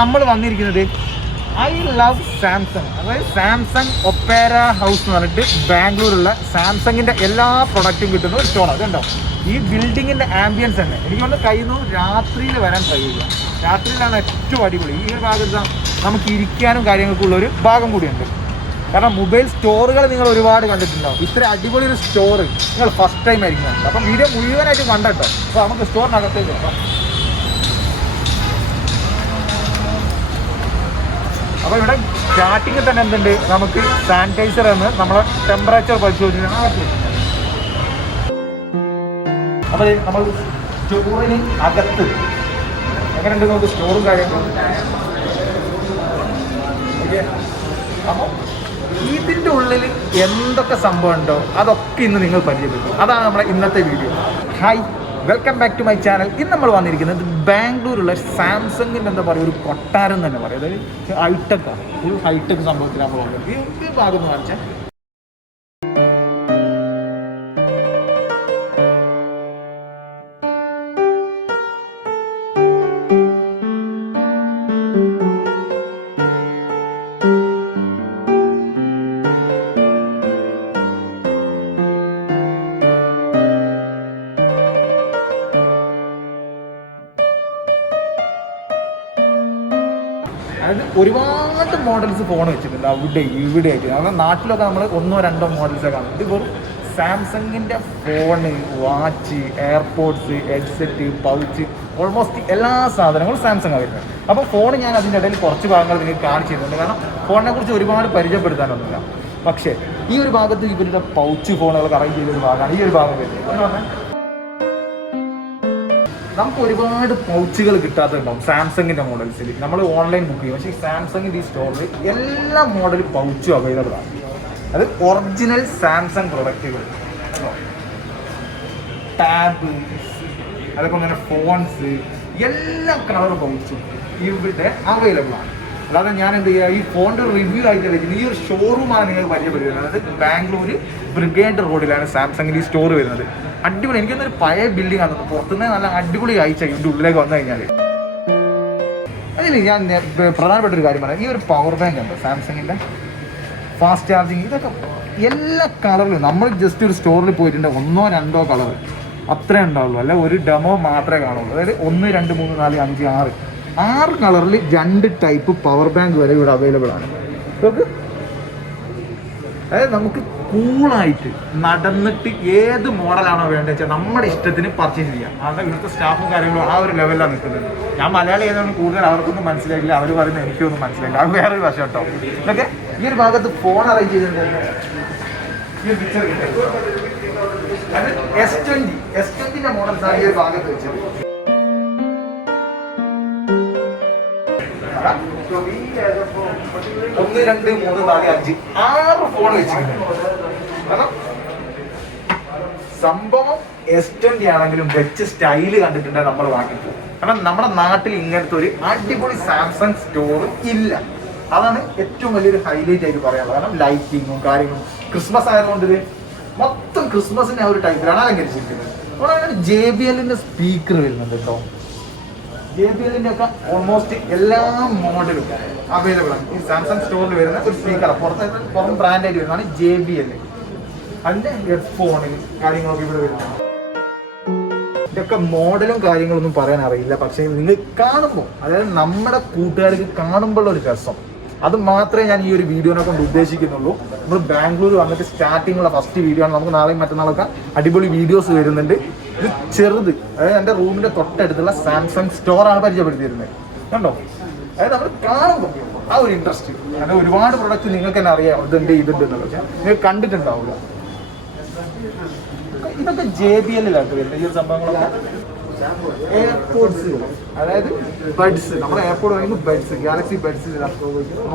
നമ്മൾ വന്നിരിക്കുന്നത് I love Samsung, അതായത് സാംസങ് ഒപ്പേര ഹൗസ് എന്ന് പറഞ്ഞിട്ട് ബാംഗ്ലൂരുള്ള സാംസങ്ങിൻ്റെ എല്ലാ പ്രൊഡക്റ്റും കിട്ടുന്ന ഒരു സ്റ്റോറാണ്. അതുണ്ടോ ഈ ബിൽഡിങ്ങിൻ്റെ ആംബിയൻസ് തന്നെ എനിക്ക് കൊണ്ട് കഴിയുന്നു രാത്രിയിൽ വരാൻ ട്രൈ ചെയ്യുക. രാത്രിയിലാണ് ഏറ്റവും അടിപൊളി. ഈ ഒരു ഭാഗത്ത് നമുക്ക് ഇരിക്കാനും കാര്യങ്ങൾക്കുള്ളൊരു ഭാഗം കൂടിയുണ്ട്. കാരണം മൊബൈൽ സ്റ്റോറുകൾ നിങ്ങൾ ഒരുപാട് കണ്ടിട്ടുണ്ടാവും. ഇത്ര അടിപൊളി ഒരു സ്റ്റോർ നിങ്ങൾ ഫസ്റ്റ് ടൈം ആയിരിക്കും. അപ്പം വീഡിയോ മുഴുവനായിട്ട് കണ്ടോ. അപ്പോൾ നമുക്ക് സ്റ്റോറിനകത്തേക്ക് നോക്കാം. അപ്പോൾ ഇവിടെ സ്റ്റാർട്ടിങ്ങിൽ തന്നെ എന്തുണ്ട്, നമുക്ക് സാനിറ്റൈസർ എന്ന് നമ്മളെ ടെമ്പറേച്ചർ പരിശോധിച്ചാണ്. അപ്പോൾ നമ്മൾ സ്റ്റോറിന് അകത്ത് എങ്ങനെയുണ്ട് നമുക്ക് സ്റ്റോറും കാര്യങ്ങളും. അപ്പോൾ ഇതിൻ്റെ ഉള്ളിൽ എന്തൊക്കെ സംഭവം ഉണ്ടോ അതൊക്കെ ഇന്ന് നിങ്ങൾ പരിചയപ്പെടുത്തും. അതാണ് നമ്മുടെ ഇന്നത്തെ video. Hi, welcome back to my channel. ഇന്ന് നമ്മൾ വന്നിരിക്കുന്നത് ബാംഗ്ലൂരുള്ള സാംസങ്ങിൻ്റെ എന്താ പറയുക ഒരു കൊട്ടാരം തന്നെ പറയും. അതായത് ഹൈടെക്കാണ്, ഒരു ഹൈടെക് സംഭവത്തിലാണ് പോകുന്നത്. ഈ ഭാഗം എന്ന് കാണിച്ചാൽ അതായത് ഒരുപാട് മോഡൽസ് ഫോൺ വെച്ചിട്ടുണ്ട് അവിടെ ഇവിടെ ആയിട്ട്. കാരണം നാട്ടിലൊക്കെ നമ്മൾ 1-2 മോഡൽസൊക്കെ കാണും. ഇത് വെറും സാംസങ്ങിൻ്റെ phone, watch, AirPods, headset, pouch, almost എല്ലാ സാധനങ്ങളും സാംസങ്ങാണ് വരുന്നത്. അപ്പോൾ ഫോൺ ഞാൻ അതിൻ്റെ ഇടയിൽ കുറച്ച് ഭാഗങ്ങൾ നിങ്ങൾക്ക് കാണിച്ചു തരുന്നുണ്ട്. കാരണം ഫോണിനെ കുറിച്ച് ഒരുപാട് പരിചയപ്പെടുത്താനൊന്നുമില്ല. പക്ഷേ ഈ ഒരു ഭാഗത്ത് ഇവരുടെ പൗച്ച് ഫോണുകൾ അറേഞ്ച് ചെയ്തൊരു ഭാഗമാണ് ഈ ഒരു ഭാഗം വരുന്നത്. എന്ന് പറഞ്ഞാൽ നമുക്ക് ഒരുപാട് പൗച്ചുകൾ കിട്ടാത്തുണ്ടാവും സാംസങ്ങിൻ്റെ മോഡൽസിൽ. നമ്മൾ ഓൺലൈൻ ബുക്ക് ചെയ്യും. പക്ഷേ ഈ സാംസങ്ങിൻ്റെ ഈ സ്റ്റോറിൽ എല്ലാ മോഡൽ പൗച്ചും അവൈലബിൾ ആണ്. അത് ഒറിജിനൽ സാംസങ് പ്രൊഡക്റ്റുകൾ, ടാബ്, അതേപോലെ തന്നെ ഫോൺസ്, എല്ലാ കളർ പൗച്ചും ഇവിടെ അവൈലബിൾ ആണ്. അല്ലാതെ ഞാൻ എന്ത് ചെയ്യുക, ഈ ഫോണിൻ്റെ റിവ്യൂ ആയിട്ട് വെച്ചിട്ട് ഈ ഒരു ഷോറൂമാണ് നിങ്ങൾക്ക് പരിചയപ്പെടുന്നത്. അതായത് ബാംഗ്ലൂർ ബ്രിഗേഡ് റോഡിലാണ് സാംസങ്ങിൻ്റെ ഈ സ്റ്റോർ വരുന്നത്. അടിപൊളി, എനിക്കൊന്നൊരു പഴയ ബിൽഡിംഗ് ആണ്. പുറത്തുനിന്ന് നല്ല അടിപൊളി കാഴ്ച ഇതിൻ്റെ ഉള്ളിലേക്ക് വന്നു കഴിഞ്ഞാൽ. അതിന് ഞാൻ പ്രധാനപ്പെട്ട ഒരു കാര്യം പറയാം. ഈ ഒരു പവർ ബാങ്ക് ഉണ്ട് സാംസങ്ങിൻ്റെ, ഫാസ്റ്റ് ചാർജിങ്, ഇതൊക്കെ എല്ലാ കളറിലും നമ്മൾ ജസ്റ്റ് ഒരു സ്റ്റോറിൽ പോയിട്ടുണ്ടെങ്കിൽ 1-2 കളർ അത്രേ ഉണ്ടാവുള്ളൂ. അല്ല ഒരു ഡെമോ മാത്രമേ കാണുള്ളൂ. അതായത് 1, 2, 3, 4, 5, 6 കളറിൽ 2 ടൈപ്പ് പവർ ബാങ്ക് വരെ ഇവിടെ അവൈലബിൾ ആണ്. നമുക്ക് അതായത് നമുക്ക് കൂളായിട്ട് നടന്നിട്ട് ഏത് മോഡലാണോ വേണ്ടത് വെച്ചാൽ നമ്മുടെ ഇഷ്ടത്തിന് പർച്ചേസ് ചെയ്യാം. കാരണം ഇവിടുത്തെ സ്റ്റാഫും കാര്യങ്ങളും ആ ഒരു ലെവലിലാണ് നിൽക്കുന്നത്. ഞാൻ മലയാളി ആയതുകൊണ്ട് കൂടുതൽ അവർക്കൊന്നും മനസ്സിലായില്ല, അവർ പറയുന്നത് എനിക്കൊന്നും മനസ്സിലായില്ല. അത് വേറൊരു വശം കേട്ടോ. ഇതൊക്കെ ഈ ഒരു ഭാഗത്ത് ഫോൺ അറേഞ്ച് ചെയ്തിട്ടുണ്ട്. ഈ ഒരു പിക്ചർ അത് S20 മോഡൽസാണ് ഈ ഒരു ഭാഗത്ത് വെച്ചത്. 1, 2, 3, 4, 5, 6 ഫോൺ വെച്ചിട്ടുണ്ട്. കാരണം സംഭവം S20 ആണെങ്കിലും വെച്ച് സ്റ്റൈല് കണ്ടിട്ടുണ്ടെങ്കിൽ നമ്മൾ വാങ്ങിക്കും. കാരണം നമ്മുടെ നാട്ടിൽ ഇങ്ങനത്തെ ഒരു അടിപൊളി സാംസങ് സ്റ്റോർ ഇല്ല. അതാണ് ഏറ്റവും വലിയൊരു ഹൈലൈറ്റ് ആയിട്ട് പറയാനുള്ളത്. കാരണം ലൈറ്റിങ്ങും കാര്യങ്ങളും ക്രിസ്മസ് ആയതുകൊണ്ട് ഇത് മൊത്തം ക്രിസ്മസിൻ്റെ ആ ഒരു ടൈപ്പിലാണ് അലങ്കരിച്ചിരിക്കുന്നത്. അതുപോലെ JBLന്റെ സ്പീക്കർ വരുന്നുണ്ട് കേട്ടോ. JBLന്റെ ഒക്കെ ഓൾമോസ്റ്റ് എല്ലാ മോഡലും അവൈലബിൾ ആണ്. ഈ സാംസങ് സ്റ്റോറിൽ വരുന്ന ഒരു സ്പീക്കർ പുറം ബ്രാൻഡായിട്ട് വരുന്നതാണ് JBL. അതിൻ്റെ ഹെഡ്ഫോണ് കാര്യങ്ങളൊക്കെ ഇവിടെ വരുന്നതാണ്. ഇതൊക്കെ മോഡലും കാര്യങ്ങളൊന്നും പറയാൻ അറിയില്ല. പക്ഷേ നിങ്ങൾ കാണുമ്പോൾ, അതായത് നമ്മുടെ കൂട്ടുകാർക്ക് കാണുമ്പോഴുള്ളൊരു രസം, അത് മാത്രമേ ഞാൻ ഈ ഒരു വീഡിയോനെ കൊണ്ട് ഉദ്ദേശിക്കുന്നുള്ളൂ. നമ്മൾ ബാംഗ്ലൂർ വന്നിട്ട് സ്റ്റാർട്ടിങ്ങുള്ള ഫസ്റ്റ് വീഡിയോ ആണ്. നമുക്ക് നാളെയും മറ്റന്നാളൊക്കെ അടിപൊളി വീഡിയോസ് വരുന്നുണ്ട്. ഇത് ചെറുത്, അതായത് എൻ്റെ റൂമിൻ്റെ തൊട്ടടുത്തുള്ള സാംസങ് സ്റ്റോറാണ് പരിചയപ്പെടുത്തിയിരുന്നത്. കണ്ടോ, അതായത് നമ്മൾ കാണുമ്പോൾ ആ ഒരു ഇൻട്രസ്റ്റ്. അങ്ങനെ ഒരുപാട് പ്രൊഡക്റ്റ് നിങ്ങൾക്ക് തന്നെ അറിയാം ഇതുണ്ട് എന്നുള്ളത്, നിങ്ങൾ കണ്ടിട്ടുണ്ടാവില്ല. ഇതൊക്കെ JBLിലാണ് വരുന്നത് ഈ ഒരു സംഭവങ്ങളൊക്കെ. എയർപോഡ്സ്, അതായത് ബഡ്സ്, നമ്മുടെ എയർപോഡ് പറയുമ്പോൾ buds, Galaxy buds,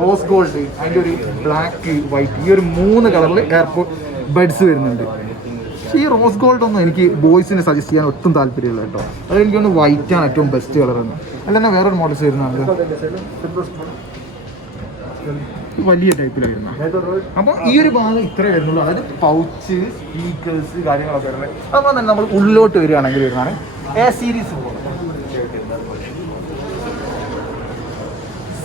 rose gold, അതിൻ്റെ ഒരു ബ്ലാക്ക്, വൈറ്റ്, ഈ ഒരു 3 കളറിൽ എയർപോഡ് ബഡ്സ് വരുന്നുണ്ട്. പക്ഷേ ഈ റോസ് ഗോൾഡ് ഒന്നും എനിക്ക് ബോയ്സിനെ സജസ്റ്റ് ചെയ്യാൻ ഒട്ടും താല്പര്യമില്ല കേട്ടോ. അത് എനിക്കൊന്ന് വൈറ്റാണ് ഏറ്റവും ബെസ്റ്റ് കളർ എന്ന്. അല്ല തന്നെ വേറൊരു മോഡൽസ് വരുന്നുണ്ട് വലിയ ടൈപ്പിലായിരുന്നു. അപ്പോൾ ഈ ഒരു ഭാഗം ഇത്രേ വരുന്നുള്ളൂ. അതായത് പൗച്ച്, സ്പീക്കേഴ്സ്, കാര്യങ്ങളൊക്കെ വരുന്നത്. അപ്പോൾ തന്നെ നമ്മൾ ഉള്ളിലോട്ട് വരികയാണെങ്കിൽ വരുന്നതാണ് A series.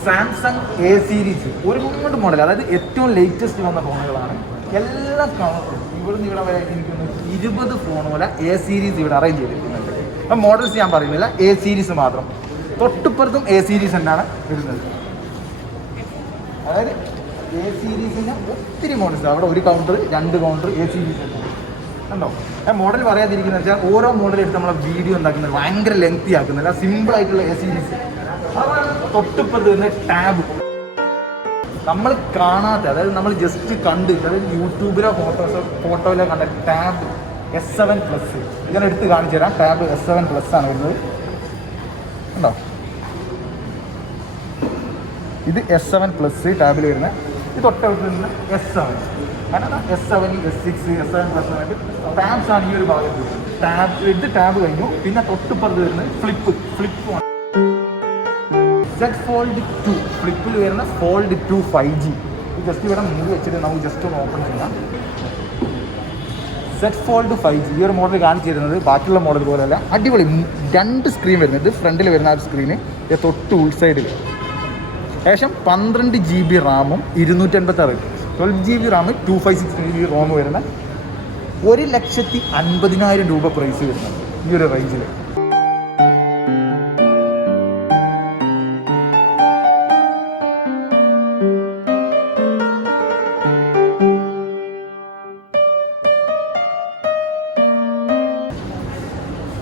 Samsung A series ഒരുപാട് മോഡൽ, അതായത് ഏറ്റവും ലേറ്റസ്റ്റ് വന്ന ഫോണുകളാണ്. എല്ലാ കളറും ഇവിടുന്ന് ഇവിടെ വരെ എനിക്കൊന്ന് 20 ഫോണുപോലെ എ സീരീസ് ഇവിടെ അറേഞ്ച് ചെയ്തിരിക്കുന്നുണ്ട്. അപ്പം മോഡൽസ് ഞാൻ പറയുന്നില്ല, എ സീരീസ് മാത്രം. തൊട്ടിപ്പുറത്തും എ സീരീസ് തന്നെയാണ് വരുന്നത്. അതായത് എ സീരീസിന് ഒത്തിരി മോഡൽസ്, അവിടെ ഒരു കൗണ്ടർ 2 കൗണ്ടർ എ സീരീസ് തന്നെ കണ്ടോ. ഞാൻ മോഡൽ പറയാതിരിക്കുന്നത് വെച്ചാൽ ഓരോ മോഡൽ എടുത്ത് നമ്മളെ വീഡിയോ ഉണ്ടാക്കുന്നത് ഭയങ്കര ലെങ്തി ആക്കുന്നില്ല, സിമ്പിൾ ആയിട്ടുള്ള എ സീരീസ്. അതാണ് തൊട്ടിപ്പുറത്ത് വരുന്ന ടാബ്. നമ്മൾ കാണാത്ത, അതായത് നമ്മൾ ജസ്റ്റ് കണ്ട്, അതായത് യൂട്യൂബിലോ ഫോട്ടോയിലോ കണ്ട ടാബ് S7+. ഞാൻ എടുത്ത് കാണിച്ചു തരാം. ടാബ് S7+ ആണ് വരുന്നത്. ഉണ്ടോ, ഇത് S7+ ടാബിൽ വരുന്ന. ഇത് തൊട്ടടുത്ത് നിന്ന് S7, കാരണം S7, S6, S7+ ആയിട്ട് ടാബ്സ് ആണ് ഈ ഒരു ഭാഗത്ത്. ഇത് ടാബ് കഴിഞ്ഞു. പിന്നെ തൊട്ടിപ്പുറത്ത് വരുന്നത് ഫ്ലിപ്പ് ആണ്. Z Fold 2 ഫ്ലിപ്പിൽ വരുന്ന Fold 2 5G. ജസ്റ്റ് ഇവിടെ മൂവ് വെച്ചിട്ട് നമുക്ക് ജസ്റ്റ് ഒന്ന് ഓപ്പൺ ചെയ്യാം. Z Fold 5G ഈ ഒരു മോഡൽ കാണിച്ചു തരുന്നത് ബാക്കിയുള്ള മോഡൽ പോലെയല്ല, അടിപൊളി 2 സ്ക്രീൻ വരുന്നത്. ഫ്രണ്ടിൽ വരുന്ന ആ ഒരു സ്ക്രീന് തൊട്ട് ഉൾസൈഡിൽ. ഏകദേശം 12 GB റാമും 256 12 GB റാം 256 GB റോം വരുന്ന 1,50,000 രൂപ പ്രൈസ് വരുന്നത് ഈ ഒരു റേഞ്ചിൽ.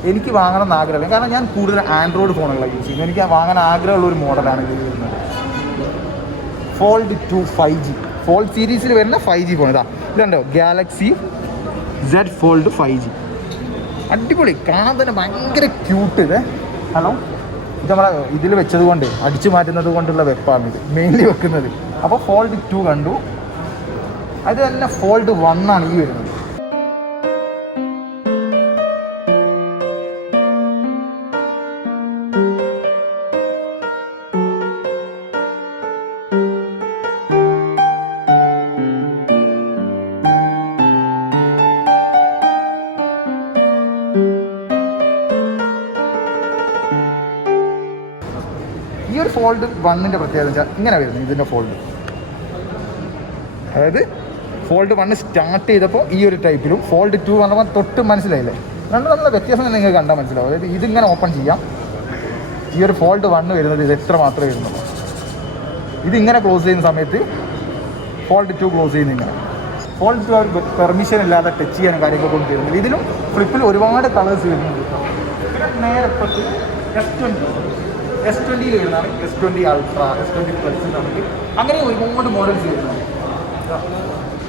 എനിക്ക് വാങ്ങണം എന്ന് ആഗ്രഹമില്ല, കാരണം ഞാൻ കൂടുതൽ ആൻഡ്രോയിഡ് ഫോണുകളാണ് യൂസ് ചെയ്യുന്നത്. എനിക്ക് വാങ്ങാൻ ആഗ്രഹമുള്ള ഒരു മോഡലാണ് ഇത് വരുന്നത്. Fold 2 5G ഫോൾഡ് സീരീസിൽ വരുന്ന 5G ഫോൺ. ഇതുണ്ടോ, ഗാലക്സി Z Fold 5G. അടിപൊളി, കാണാൻ തന്നെ ഭയങ്കര ക്യൂട്ട്. ഇത് ഹലോ, ഇത് നമ്മളെ ഇതിൽ വെച്ചത് കൊണ്ട്, അടിച്ചു മാറ്റുന്നത് കൊണ്ടുള്ള വെപ്പാണ് ഇത് മെയിൻലി വെക്കുന്നത്. അപ്പോൾ Fold 2 കണ്ടു. അത് തന്നെ Fold 1 ആണ് ഈ വരുന്നത്. ഈ ഒരു Fold 1ൻ്റെ പ്രത്യേകത വെച്ചാൽ ഇങ്ങനെ വരുന്നത്. ഇതിൻ്റെ ഫോൾഡ്, അതായത് Fold 1 സ്റ്റാർട്ട് ചെയ്തപ്പോൾ ഈ ഒരു ടൈപ്പിലും Fold 2 വന്നപ്പോൾ തൊട്ട് മനസ്സിലായില്ലേ, രണ്ടും തമ്മിലുള്ള വ്യത്യാസം തന്നെ നിങ്ങൾക്ക് കണ്ടാൽ മനസ്സിലാവും. അതായത് ഇതിങ്ങനെ ഓപ്പൺ ചെയ്യാം. ഈ ഒരു Fold 1 വരുന്നത് ഇത് എത്ര മാത്രമേ വരുന്നുള്ളൂ. ഇതിങ്ങനെ ക്ലോസ് ചെയ്യുന്ന സമയത്ത് Fold 2 ക്ലോസ് ചെയ്യുന്ന ഇങ്ങനെ. Fold 2 അവർ പെർമിഷൻ ഇല്ലാതെ ടച്ച് ചെയ്യാനും കാര്യങ്ങളൊക്കെ കൊണ്ട് തരുന്നില്ല. ഇതിലും ഫ്ലിപ്പിൽ ഒരുപാട് കളേഴ്സ് വരുന്നുണ്ട്. പിന്നെ നേരെ S20 വരുന്നതാണ് S20 Ultra, S20+ നമുക്ക് അങ്ങനെ ഒരുപാട് മോഡൽസ് വരുന്നുണ്ട്.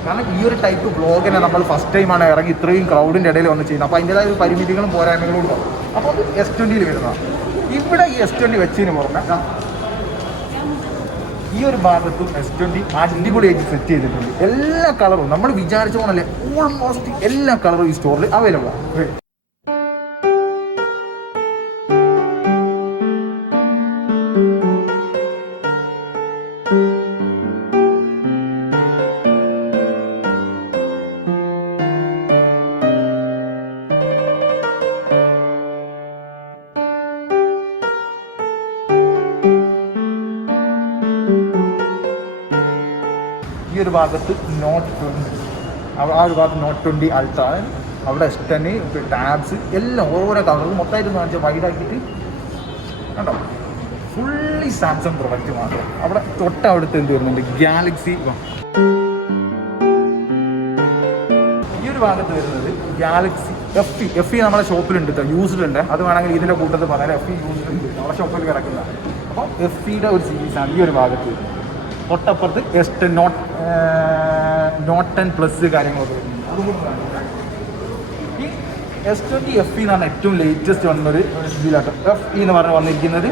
കാരണം ഈ ഒരു ടൈപ്പ് ബ്ലോഗിനെ നമ്മൾ ഫസ്റ്റ് ടൈമാണ് ഇറങ്ങി ഇത്രയും ക്രൗഡിൻ്റെ ഇടയിൽ വന്ന് ചെയ്യുന്നത്. അപ്പോൾ അതിൻ്റെതായ ഒരു പരിമിതികളും പോരായ്മകളും ഉണ്ടാവും. അപ്പോൾ അത് S20 വരുന്നതാണ്. ഇവിടെ ഈ S20 വെച്ചതിന് പുറമെ ഈ ഒരു ഭാഗത്തും S20 അടിപൊളിയായിട്ട് സെറ്റ് ചെയ്തിട്ടുണ്ട്. എല്ലാ കളറും നമ്മൾ വിചാരിച്ച പോലല്ലേ, ഓൾമോസ്റ്റ് എല്ലാ കളറും ഈ സ്റ്റോറിൽ അവൈലബിൾ ആണ്. ഈ ഒരു ഭാഗത്ത് Note 20, ആ ഒരു ഭാഗത്ത് Note 20 Ultra, അവിടെ S10 ടാബ്സ് എല്ലാം ഓരോ കളറും മൊത്തമായിട്ട് കാണിച്ചാൽ വൈഡാക്കിയിട്ട് കണ്ടോ. ഫുള്ളി സാംസങ് പ്രൊഡക്റ്റ് മാത്രം. അവിടെ തൊട്ടവിടുത്ത് എന്ത് വരുന്നുണ്ട്, ഗാലക്സി. ഈ ഒരു ഭാഗത്ത് വരുന്നത് ഗാലക്സി FE നമ്മുടെ ഷോപ്പിലുണ്ട് കേട്ടോ, യൂസ്ഡ് ഉണ്ട്. അത് വേണമെങ്കിൽ ഇതിൻ്റെ കൂട്ടത്തിൽ പറയാൻ FE യൂസ്ഡ് ഉണ്ട്, നമ്മുടെ ഷോപ്പിൽ കിടക്കുന്നതാണ്. അപ്പോൾ FEയുടെ ഒരു സീരീസാണ് ഈ ഒരു ഭാഗത്ത് വരുന്നത്. തൊട്ടപ്പുറത്ത് Note 10+ കാര്യങ്ങളൊക്കെ വരുന്നുണ്ട്. അതുകൊണ്ട് ഈ S20 FE എന്നാണ് ഏറ്റവും ലേറ്റസ്റ്റ് വന്നൊരു ഇതിലാട്ടോ. FE എന്ന് പറഞ്ഞ് വന്നിരിക്കുന്നത്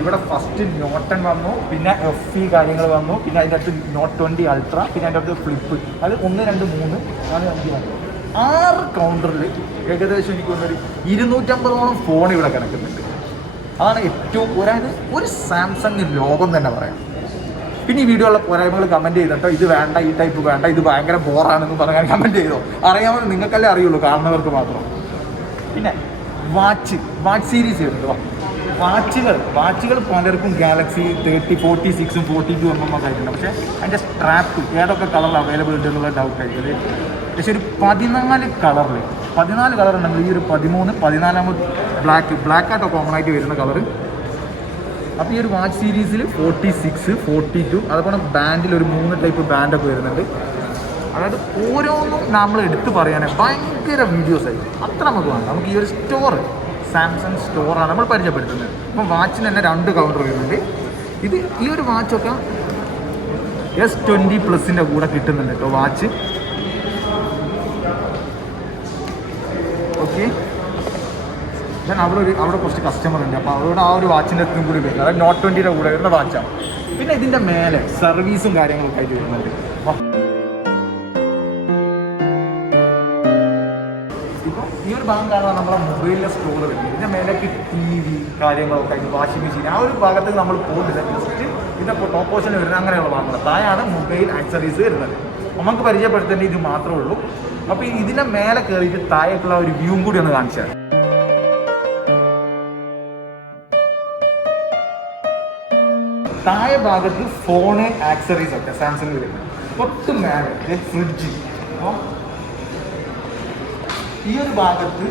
ഇവിടെ ഫസ്റ്റ് Note 10 വന്നു, പിന്നെ FE കാര്യങ്ങൾ വന്നു, പിന്നെ അതിൻ്റെ അടുത്ത് Note 20 Ultra, പിന്നെ അതിൻ്റെ അടുത്ത് ഫ്ലിപ്പ്. അത് 1, 2, 3, 4, 5, 6 കൗണ്ടറിൽ ഏകദേശം എനിക്ക് തോന്നുന്നൊരു 250ഓളം ഫോൺ ഇവിടെ കിടക്കുന്നുണ്ട്. അതാണ് ഏറ്റവും അതായത് ഒരു സാംസങ് ലോകം തന്നെ പറയാം. പിന്നെ ഈ വീഡിയോ ഉള്ള പോരായ്മകൾ കമൻറ്റ് ചെയ്തിട്ടോ, ഇത് വേണ്ട, ഈ ടൈപ്പ് വേണ്ട, ഇത് ഭയങ്കര ബോറാണെന്ന് പറഞ്ഞാൽ കമൻറ്റ് ചെയ്തോ. അറിയാമെന്ന് നിങ്ങൾക്കല്ലേ അറിയുള്ളൂ, കാണുന്നവർക്ക് മാത്രം. പിന്നെ വാച്ച് സീരീസ് വരുന്നുണ്ടോ. വാച്ചുകൾ പലർക്കും ഗാലക്സി 46ഉം 42 ഒക്കെ ആയിട്ടുണ്ട്. പക്ഷേ അതിൻ്റെ സ്ട്രാപ്പ് ഏതൊക്കെ കളറിൽ അവൈലബിൾ ഉണ്ട് എന്നുള്ള ഡൗട്ട് ആയിരിക്കും. അത് പക്ഷേ ഒരു 14 കളർ ഉണ്ടെങ്കിൽ ഈ ഒരു 13, 14 ബ്ലാക്കായിട്ടോ കോമൺ ആയിട്ട് വരുന്ന കളർ. അപ്പോൾ ഈ ഒരു വാച്ച് സീരീസിൽ 46, 42 അതുപോലെ ബാൻഡിൽ ഒരു 3 ടൈപ്പ് ബാൻഡൊക്കെ വരുന്നുണ്ട്. അതായത് ഓരോന്നും നമ്മൾ എടുത്ത് പറയാനാണ് ഭയങ്കര വീഡിയോസ് ആയിരിക്കും. അത്ര നമുക്ക് വേണം. നമുക്ക് ഈ ഒരു സ്റ്റോർ സാംസങ് സ്റ്റോറാണ് നമ്മൾ പരിചയപ്പെടുത്തുന്നത്. അപ്പം വാച്ചിന് തന്നെ 2 കൗണ്ടർ വരുന്നുണ്ട്. ഈ ഒരു വാച്ചൊക്കെ S20+ കൂടെ കിട്ടുന്നുണ്ട് കേട്ടോ വാച്ച്. ഓക്കെ, ഞാൻ അവിടെ കുറച്ച് കസ്റ്റമർ ഉണ്ട്. അപ്പോൾ അവരോട് ആ ഒരു വാച്ചിൻ്റെ അടുത്തും കൂടി വരുന്നത്, അതായത് Note 20 കൂടെ വരുന്ന വാച്ചാണ്. പിന്നെ ഇതിൻ്റെ മേലെ സർവീസും കാര്യങ്ങളൊക്കെ ആയിട്ട് വരുന്നുണ്ട്. ഇപ്പോൾ ഈ ഒരു ഭാഗം കാണാൻ നമ്മളെ മൊബൈലിലെ സ്റ്റോർ വരുന്നത്. ഇതിൻ്റെ മേലേക്ക് TV കാര്യങ്ങളൊക്കെ ആയിട്ട് വാഷിംഗ് മെഷീൻ ആ ഒരു ഭാഗത്തേക്ക് നമ്മൾ പോകുന്നില്ല. ജസ്റ്റ് ഇതിപ്പോൾ ടോപ്പ് പോർഷനിൽ വരുന്നത് അങ്ങനെയുള്ള ഭാഗങ്ങൾ. താഴെയാണ് മൊബൈൽ ആക്സറീസ് വരുന്നത്. നമുക്ക് പരിചയപ്പെടുത്തേണ്ടത് ഇത് മാത്രമേ ഉള്ളൂ. അപ്പോൾ ഇതിൻ്റെ മേലെ കയറിയിട്ട് താഴേക്കുള്ള ഒരു വ്യൂവും കൂടി ഒന്ന് കാണിച്ചാൽ. താഴെ ഭാഗത്ത് ഫോണ് ആക്സറീസ് ഒക്കെ സാംസങ് വരുന്നത്. തൊട്ട് മേലെ ഫ്രിഡ്ജ്. അപ്പോൾ ഈ ഒരു ഭാഗത്ത്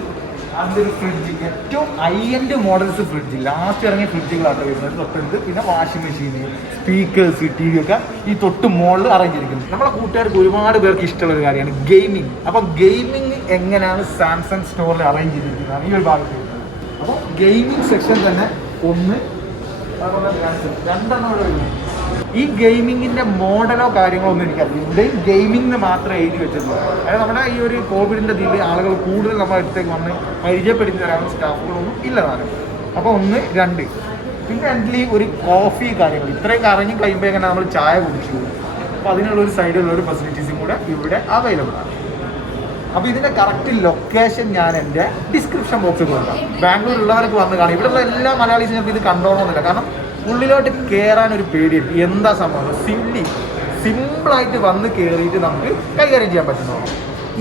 അതിൻ്റെ ഒരു ഫ്രിഡ്ജ്, ഏറ്റവും ഹൈ-എൻഡ് മോഡൽസ് ഫ്രിഡ്ജ്, ലാസ്റ്റ് ഇറങ്ങിയ ഫ്രിഡ്ജുകളാണ് വരുന്നത്. തൊട്ടുണ്ട് പിന്നെ വാഷിംഗ് മെഷീൻ, സ്പീക്കേഴ്സ്, TV ഒക്കെ ഈ തൊട്ട് മുകളിൽ അറേഞ്ച് ചെയ്തിരിക്കുന്നത്. നമ്മളെ കൂട്ടുകാർക്ക് ഒരുപാട് പേർക്ക് ഇഷ്ടമുള്ള ഒരു കാര്യമാണ് ഗെയിമിങ്. അപ്പോൾ ഗെയിമിങ് എങ്ങനെയാണ് സാംസങ് സ്റ്റോറിൽ അറേഞ്ച് ചെയ്തിരിക്കുന്നതാണ് ഈ ഒരു ഭാഗത്ത് വരുന്നത്. അപ്പോൾ ഗെയിമിംഗ് സെക്ഷൻ തന്നെ 1, 2 വരുന്നത്. ഈ ഗെയിമിങ്ങിൻ്റെ മോഡലോ കാര്യങ്ങളോ ഒന്നും എനിക്കറിയില്ല. ഇവിടെയും ഗെയിമിങ്ങിന് മാത്രമേ എഴുതി വെച്ചിട്ടുള്ളൂ. അതായത് നമ്മുടെ ഈ ഒരു കോവിഡിൻ്റെ ഇതിൽ ആളുകൾ കൂടുതൽ നമ്മുടെ അടുത്തേക്ക് വന്ന് പരിചയപ്പെടുത്തി തരാനുള്ള സ്റ്റാഫുകളൊന്നും ഇല്ലതാണ്. അപ്പോൾ 1, 2 പിന്നെ രണ്ടിൽ ഒരു കോഫി കാര്യങ്ങൾ ഇത്രയും കറങ്ങി കഴിയുമ്പോൾ എങ്ങനെ നമ്മൾ ചായ കുടിച്ചു. അപ്പോൾ അതിനുള്ളൊരു സൈഡിലുള്ള ഫെസിലിറ്റീസും കൂടെ ഇവിടെ അവൈലബിൾ ആണ്. അപ്പോൾ ഇതിൻ്റെ കറക്റ്റ് ലൊക്കേഷൻ ഞാൻ എൻ്റെ ഡിസ്ക്രിപ്ഷൻ ബോക്സിൽ കൊടുക്കാം. ബാംഗ്ലൂരുള്ളവർക്ക് വന്ന് കാണും. ഇവിടെയുള്ള എല്ലാ മലയാളീസിനും ഇത് കണ്ടോണമെന്നില്ല. കാരണം ഉള്ളിലോട്ട് കയറാൻ ഒരു പേടിയുണ്ട്. എന്താ സംഭവം സിമ്പിളായിട്ട് വന്ന് കയറിയിട്ട് നമുക്ക് കൈകാര്യം ചെയ്യാൻ പറ്റുന്നതാണ്.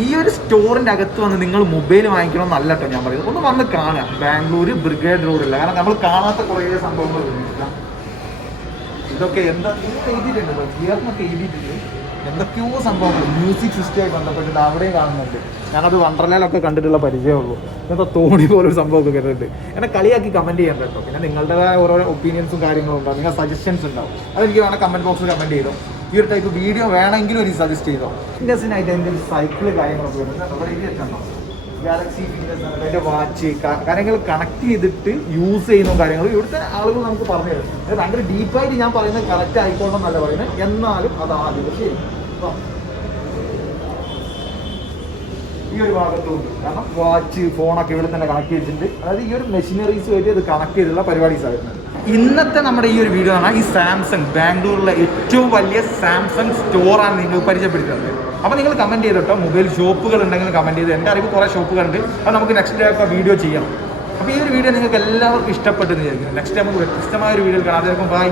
ഈ ഒരു സ്റ്റോറിൻ്റെ അകത്ത് വന്ന് നിങ്ങൾ മൊബൈൽ വാങ്ങിക്കണമെന്നല്ല കേട്ടോ ഞാൻ പറയുന്നത്. ഒന്ന് വന്ന് കാണാം. ബാംഗ്ലൂർ ബ്രിഗേഡ് റോഡില്ല. കാരണം നമ്മൾ കാണാത്ത കുറേ സംഭവങ്ങൾ വരുന്നില്ല. ഇതൊക്കെ എന്താ എഴുതിയിട്ടുണ്ട്, ഗിയറിനൊക്കെ എഴുതിയിട്ടുണ്ട്. എന്തൊക്കെയോ സംഭവങ്ങൾ മ്യൂസിക് സിസ്റ്റമായി ബന്ധപ്പെട്ടിട്ട് അവിടെയും കാണുന്നുണ്ട്. ഞാനത് വണ്ടർലയിലൊക്കെ കണ്ടിട്ടുള്ള പരിചയമുള്ളൂ. ഇന്നത്തെ തോണി പോലൊരു സംഭവമൊക്കെ കേട്ടിട്ടുണ്ട്. എന്നെ കളിയാക്കി കമൻറ്റ് ചെയ്യാൻ കേട്ടോ. പിന്നെ നിങ്ങളുടേതായ ഓരോ ഒപ്പീനിയൻസും കാര്യങ്ങളും ഉണ്ടാവും. നിങ്ങളുടെ സജഷൻസ് ഉണ്ടാവും. അതെനിക്ക് വേണം കമൻറ്റ് ബോക്സിൽ കമൻറ്റ് ചെയ്തോ. ഈ ഒരു ടൈപ്പ് വീഡിയോ വേണമെങ്കിലും എനിക്ക് സജസ്റ്റ് ചെയ്തോ. ഫിറ്റ്നസിനായിട്ട് അതിൻ്റെ സൈക്കിൾ കാര്യങ്ങളൊക്കെ വരുന്നത് അവിടെ എഴുതിയിട്ടുണ്ടോ. ഗാലക്സി ഫിറ്റ്നസ്, അതിൻ്റെ വാച്ച് കാര്യങ്ങൾ കണക്ട് ചെയ്തിട്ട് യൂസ് ചെയ്യുന്ന കാര്യങ്ങൾ ഇവിടുത്തെ ആളുകൾ നമുക്ക് പറഞ്ഞു തരും. അത് ഭയങ്കര ഡീപ്പായിട്ട് ഞാൻ പറയുന്നത് കറക്റ്റ് ആയിക്കോളണം എന്നല്ല പറയുന്നത്. എന്നാലും അത് ആദ്യം ശരി ഈ ഒരു ഭാഗത്തുണ്ട്. കാരണം വാച്ച് ഫോണൊക്കെ ഇവിടെ തന്നെ കണക്ട് ചെയ്തിട്ടുണ്ട്. അതായത് ഈ ഒരു മെഷീനറീസുമായിട്ട് ഇത് കണക്ട് ചെയ്തിട്ടുള്ള പരിപാടീസായിരുന്നു. ഇന്നത്തെ നമ്മുടെ ഈ ഒരു വീഡിയോ ആണ് ഈ സാംസങ് ബാംഗ്ലൂരിലെ ഏറ്റവും വലിയ സാംസങ് സ്റ്റോറാണ് നിങ്ങൾ പരിചയപ്പെടുത്തുന്നത്. അപ്പോൾ നിങ്ങൾ കമൻറ്റ് ചെയ്തിട്ടോ. മൊബൈൽ ഷോപ്പുകൾ ഉണ്ടെങ്കിൽ കമൻറ്റ് ചെയ്ത്. എൻ്റെ അറിവ് കുറേ ഷോപ്പുകളുണ്ട്. അത് നമുക്ക് നെക്സ്റ്റ് ഡേ ഒക്കെ വീഡിയോ ചെയ്യാം. അപ്പോൾ ഈ ഒരു വീഡിയോ നിങ്ങൾക്ക് എല്ലാവർക്കും ഇഷ്ടപ്പെട്ടെന്ന് വിചാരിക്കുന്നു. നെക്സ്റ്റ് നമുക്ക് വ്യത്യസ്തമായ ഒരു വീഡിയോ കാണാം. ബൈ.